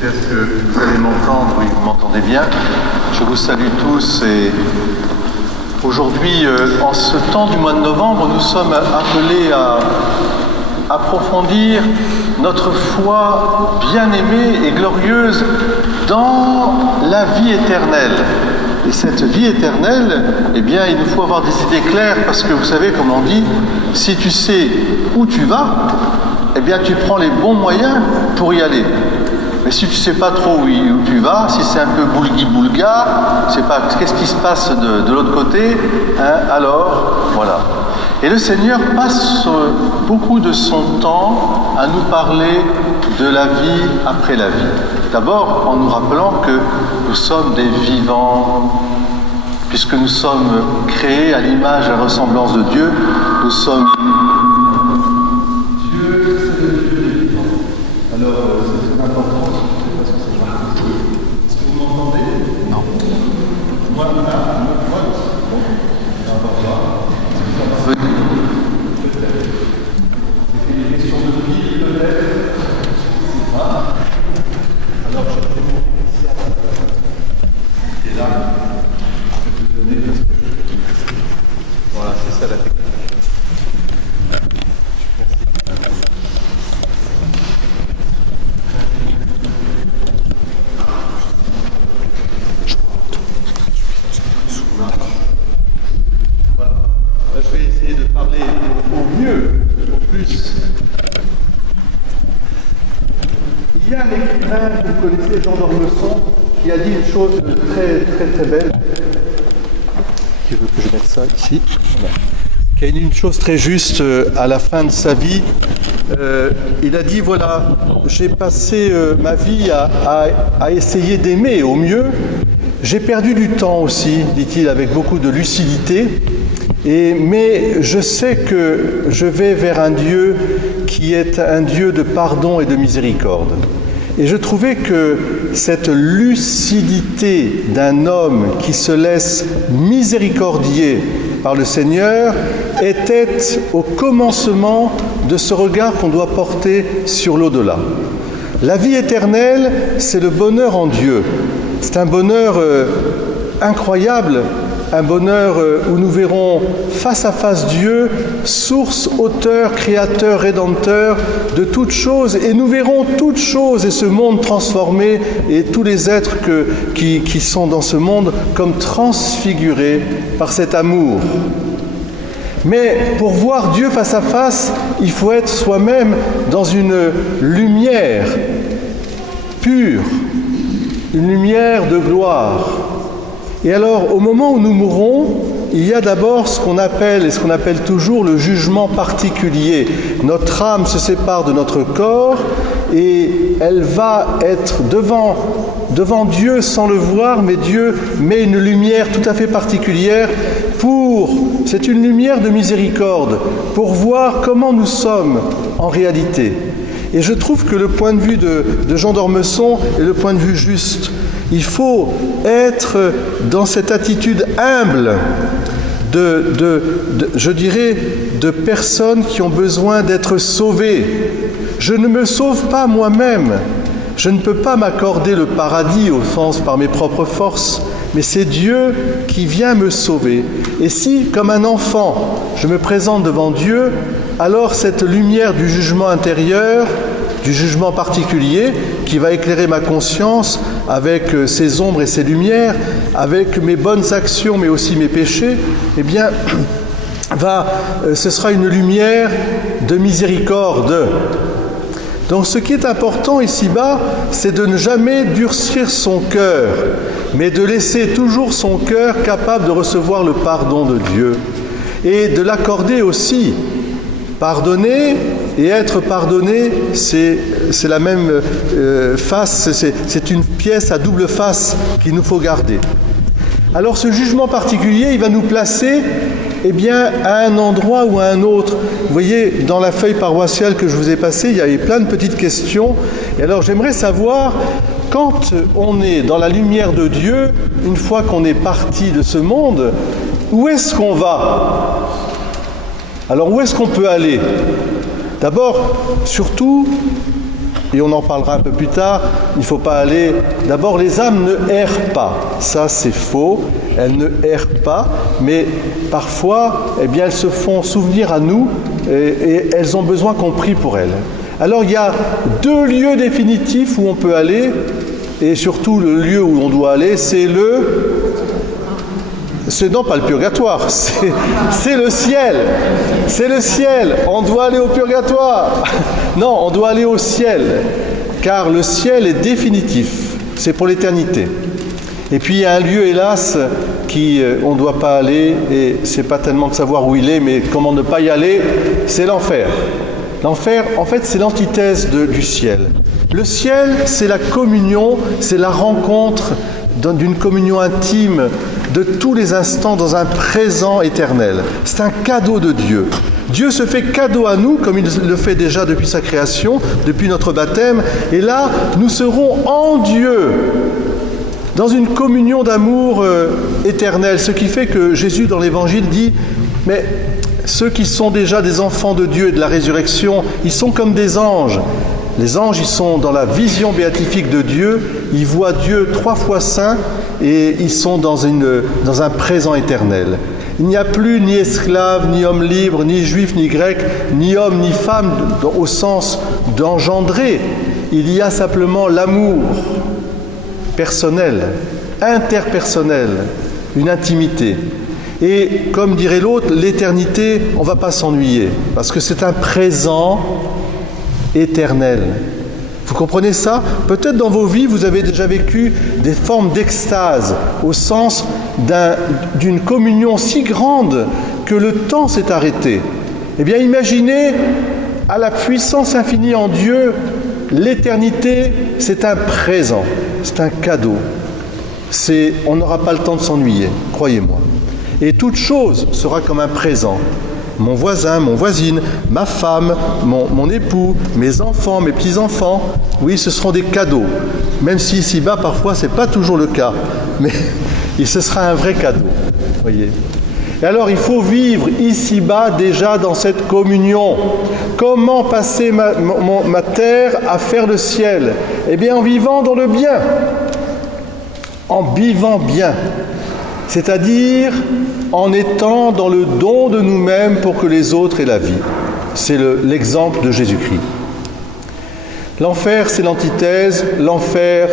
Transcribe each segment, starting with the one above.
J'espère que vous allez m'entendre, oui, vous m'entendez bien. Je vous salue tous et aujourd'hui, en ce temps du mois de novembre, nous sommes appelés à approfondir notre foi bien-aimée et glorieuse dans la vie éternelle. Et cette vie éternelle, eh bien, il nous faut avoir des idées claires parce que vous savez, comme on dit, si tu sais où tu vas, eh bien, tu prends les bons moyens pour y aller. Mais si tu ne sais pas trop où tu vas, si c'est un peu boulgui-boulga, tu ne sais pas qu'est-ce qui se passe de l'autre côté, hein, alors, voilà. Et le Seigneur passe beaucoup de son temps à nous parler de la vie après la vie. D'abord, en nous rappelant que nous sommes des vivants, puisque nous sommes créés à l'image et à la ressemblance de Dieu, nous sommes... Dieu, c'est le Dieu des vivants. Alors, c'est très important, je ne sais pas ce que c'est gentil. Est-ce que vous m'entendez? Non. Moi, là, moi aussi. Bon, on va voir. Peut-être. C'est une question de vie, peut-être. Ah. Alors, je vais vous remercier qui est là. Je vais vous donner parce que voilà, c'est ça la technique. Voilà. Là, je vais essayer de parler au mieux, au plus. Il y a un écrivain que vous connaissez, Jean d'Ormesson, qui a dit une chose très belle. Qui veut que je mette ça ici? Voilà. Qui a dit une chose très juste à la fin de sa vie. Il a dit, voilà, j'ai passé ma vie à essayer d'aimer au mieux. J'ai perdu du temps aussi, dit-il avec beaucoup de lucidité. Mais je sais que je vais vers un Dieu qui est un Dieu de pardon et de miséricorde. Et je trouvais que cette lucidité d'un homme qui se laisse miséricordier par le Seigneur était au commencement de ce regard qu'on doit porter sur l'au-delà. La vie éternelle, c'est le bonheur en Dieu. C'est un bonheur incroyable, un bonheur où nous verrons face à face Dieu, source, auteur, créateur, rédempteur de toutes choses, et nous verrons toutes choses et ce monde transformé et tous les êtres qui sont dans ce monde comme transfigurés par cet amour. Mais pour voir Dieu face à face, il faut être soi-même dans une lumière pure, une lumière de gloire. Et alors, au moment où nous mourrons, il y a d'abord ce qu'on appelle, et ce qu'on appelle toujours, le jugement particulier. Notre âme se sépare de notre corps et elle va être devant Dieu sans le voir, mais Dieu met une lumière tout à fait particulière c'est une lumière de miséricorde, pour voir comment nous sommes en réalité. Et je trouve que le point de vue de Jean d'Ormesson est le point de vue juste. Il faut être dans cette attitude humble je dirais, de personnes qui ont besoin d'être sauvées. Je ne me sauve pas moi-même. Je ne peux pas m'accorder le paradis au sens par mes propres forces, mais c'est Dieu qui vient me sauver. Et si, comme un enfant, je me présente devant Dieu, alors cette lumière du jugement intérieur, du jugement particulier, qui va éclairer ma conscience avec ses ombres et ses lumières, avec mes bonnes actions mais aussi mes péchés, eh bien, ce sera une lumière de miséricorde. Donc ce qui est important ici-bas, c'est de ne jamais durcir son cœur, mais de laisser toujours son cœur capable de recevoir le pardon de Dieu et de l'accorder aussi. Pardonner et être pardonné, c'est la même face, c'est une pièce à double face qu'il nous faut garder. Alors ce jugement particulier, il va nous placer à un endroit ou à un autre. Vous voyez, dans la feuille paroissiale que je vous ai passée, il y avait plein de petites questions. Et alors j'aimerais savoir, quand on est dans la lumière de Dieu, une fois qu'on est parti de ce monde, où est-ce qu'on va ? Alors où est-ce qu'on peut aller ? D'abord, surtout, et on en parlera un peu plus tard, il ne faut pas aller... D'abord, les âmes ne errent pas. Ça, c'est faux. Elles ne errent pas, mais parfois, eh bien, elles se font souvenir à nous et elles ont besoin qu'on prie pour elles. Alors, il y a 2 lieux définitifs où on peut aller, et surtout le lieu où on doit aller, c'est non, pas le purgatoire, c'est le ciel. C'est le ciel. On doit aller au purgatoire. Non, on doit aller au ciel. Car le ciel est définitif. C'est pour l'éternité. Et puis il y a un lieu, hélas, on ne doit pas aller, et c'est pas tellement de savoir où il est, mais comment ne pas y aller, c'est l'enfer. L'enfer, en fait, c'est l'antithèse du ciel. Le ciel, c'est la communion, c'est la rencontre d'une communion intime de tous les instants dans un présent éternel. C'est un cadeau de Dieu. Dieu se fait cadeau à nous, comme il le fait déjà depuis sa création, depuis notre baptême. Et là, nous serons en Dieu, dans une communion d'amour éternel. Ce qui fait que Jésus, dans l'Évangile, dit « Mais ceux qui sont déjà des enfants de Dieu et de la résurrection, ils sont comme des anges. » Les anges, ils sont dans la vision béatifique de Dieu, ils voient Dieu 3 fois saint et ils sont dans un présent éternel. Il n'y a plus ni esclave, ni homme libre, ni juif, ni grec, ni homme, ni femme au sens d'engendrer. Il y a simplement l'amour personnel, interpersonnel, une intimité. Et comme dirait l'autre, l'éternité, on ne va pas s'ennuyer parce que c'est un présent éternel. Vous comprenez ça? Peut-être dans vos vies, vous avez déjà vécu des formes d'extase, au sens d'une communion si grande que le temps s'est arrêté. Eh bien, imaginez, à la puissance infinie en Dieu, l'éternité, c'est un présent, c'est un cadeau. On n'aura pas le temps de s'ennuyer, croyez-moi. Et toute chose sera comme un présent. Mon voisin, mon voisine, ma femme, mon époux, mes enfants, mes petits-enfants, oui, ce seront des cadeaux. Même si ici-bas, parfois, ce n'est pas toujours le cas. Mais ce sera un vrai cadeau, voyez. Et alors, il faut vivre ici-bas déjà dans cette communion. Comment passer ma terre à faire le ciel? Eh bien, en vivant dans le bien. En vivant bien. C'est-à-dire en étant dans le don de nous-mêmes pour que les autres aient la vie. C'est l'exemple de Jésus-Christ. L'enfer, c'est l'antithèse. L'enfer,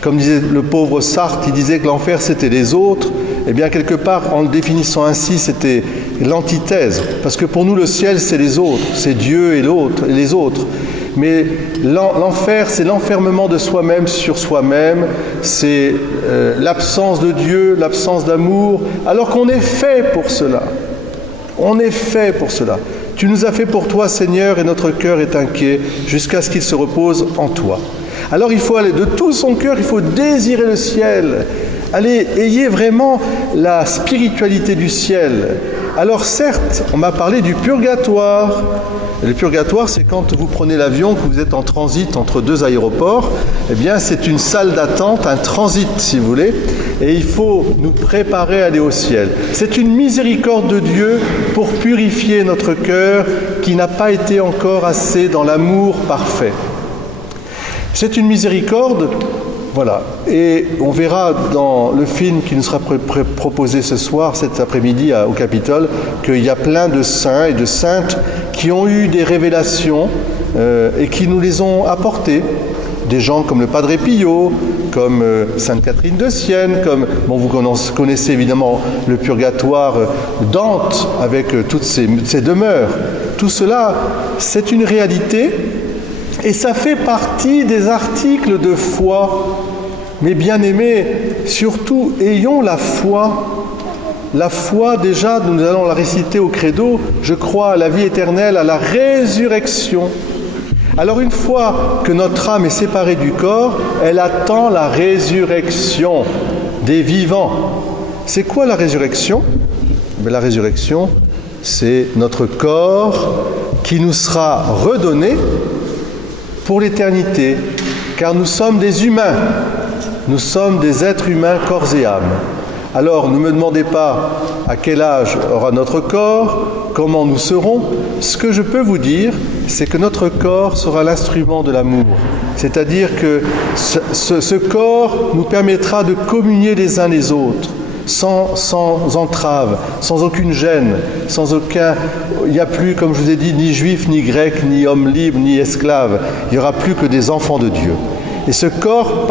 comme disait le pauvre Sartre, il disait que l'enfer, c'était les autres. Eh bien, quelque part, en le définissant ainsi, c'était l'antithèse. Parce que pour nous, le ciel, c'est les autres. C'est Dieu et l'autre, et les autres. Mais l'enfer, c'est l'enfermement de soi-même sur soi-même, c'est l'absence de Dieu, l'absence d'amour, alors qu'on est fait pour cela. On est fait pour cela. Tu nous as fait pour toi, Seigneur, et notre cœur est inquiet jusqu'à ce qu'il se repose en toi. Alors il faut aller de tout son cœur, il faut désirer le ciel. Allez, ayez vraiment la spiritualité du ciel. Alors certes, on m'a parlé du purgatoire. Le purgatoire, c'est quand vous prenez l'avion, que vous êtes en transit entre 2 aéroports. Eh bien, c'est une salle d'attente, un transit, si vous voulez. Et il faut nous préparer à aller au ciel. C'est une miséricorde de Dieu pour purifier notre cœur qui n'a pas été encore assez dans l'amour parfait. C'est une miséricorde, voilà. Et on verra dans le film qui nous sera proposé ce soir, cet après-midi au Capitole, qu'il y a plein de saints et de saintes qui ont eu des révélations et qui nous les ont apportées. Des gens comme le Padre Pio, comme Sainte Catherine de Sienne, comme, bon, vous connaissez évidemment le purgatoire Dante avec toutes ses demeures. Tout cela, c'est une réalité et ça fait partie des articles de foi. Mais bien-aimés, surtout, ayons la foi. La foi, déjà, nous allons la réciter au credo. Je crois à la vie éternelle, à la résurrection. Alors, une fois que notre âme est séparée du corps, elle attend la résurrection des vivants. C'est quoi la résurrection? La résurrection, c'est notre corps qui nous sera redonné pour l'éternité, car nous sommes des humains. Nous sommes des êtres humains, corps et âme. Alors, ne me demandez pas à quel âge aura notre corps, comment nous serons. Ce que je peux vous dire, c'est que notre corps sera l'instrument de l'amour. C'est-à-dire que ce corps nous permettra de communier les uns les autres, sans entrave, sans aucune gêne, sans aucun... Il n'y a plus, comme je vous ai dit, ni juif, ni grec, ni homme libre, ni esclave. Il n'y aura plus que des enfants de Dieu. Et ce corps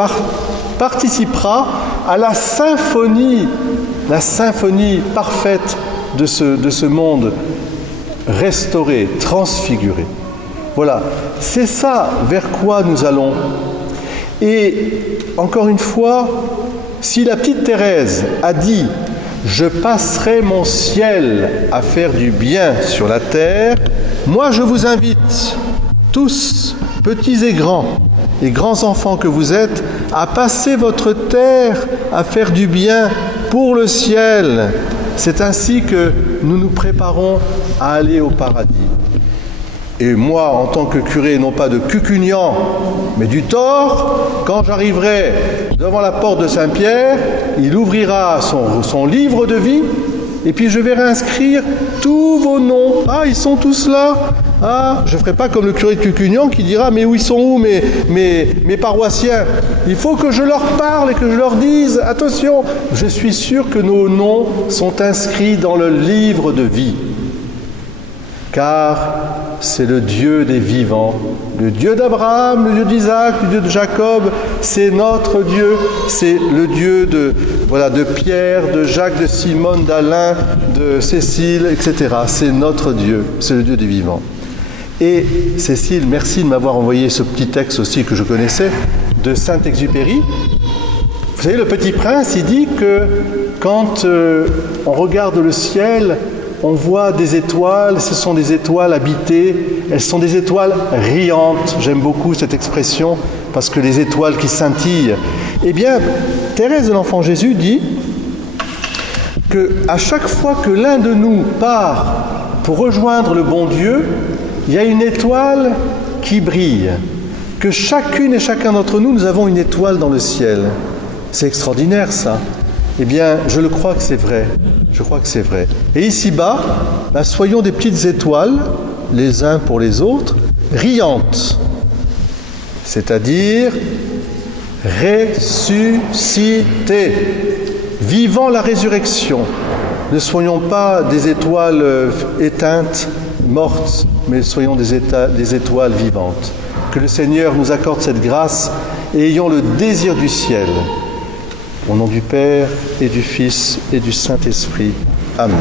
participera à la symphonie parfaite de ce monde restauré, transfiguré. Voilà, c'est ça vers quoi nous allons. Et encore une fois, si la petite Thérèse a dit « Je passerai mon ciel à faire du bien sur la terre », moi je vous invite, tous, petits et grands enfants que vous êtes, à passer votre terre à faire du bien pour le ciel. C'est ainsi que nous nous préparons à aller au paradis. Et moi, en tant que curé, non pas de Cucugnan, mais du Thor, quand j'arriverai devant la porte de Saint-Pierre, il ouvrira son livre de vie, et puis je verrai inscrire tous vos noms. Ah, ils sont tous là. Ah, je ne ferai pas comme le curé de Cucugnan qui dira « Mais où ils sont où mes paroissiens ?» Il faut que je leur parle et que je leur dise « Attention, je suis sûr que nos noms sont inscrits dans le livre de vie. » Car c'est le Dieu des vivants, le Dieu d'Abraham, le Dieu d'Isaac, le Dieu de Jacob, c'est notre Dieu, c'est le Dieu de Pierre, de Jacques, de Simone, d'Alain, de Cécile, etc. C'est notre Dieu, c'est le Dieu des vivants. Et Cécile, merci de m'avoir envoyé ce petit texte aussi que je connaissais, de Saint-Exupéry. Vous savez, le Petit Prince, il dit que quand on regarde le ciel, on voit des étoiles, ce sont des étoiles habitées, elles sont des étoiles riantes. J'aime beaucoup cette expression, parce que les étoiles qui scintillent. Eh bien, Thérèse de l'Enfant Jésus dit qu'à chaque fois que l'un de nous part pour rejoindre le bon Dieu, il y a une étoile qui brille. Que chacune et chacun d'entre nous, nous avons une étoile dans le ciel. C'est extraordinaire, ça. Eh bien, je le crois que c'est vrai. Je crois que c'est vrai. Et ici-bas, soyons des petites étoiles, les uns pour les autres, riantes. C'est-à-dire ressuscités, vivant la résurrection. Ne soyons pas des étoiles éteintes, mortes, mais soyons des étoiles vivantes. Que le Seigneur nous accorde cette grâce et ayons le désir du ciel. Au nom du Père et du Fils et du Saint-Esprit. Amen.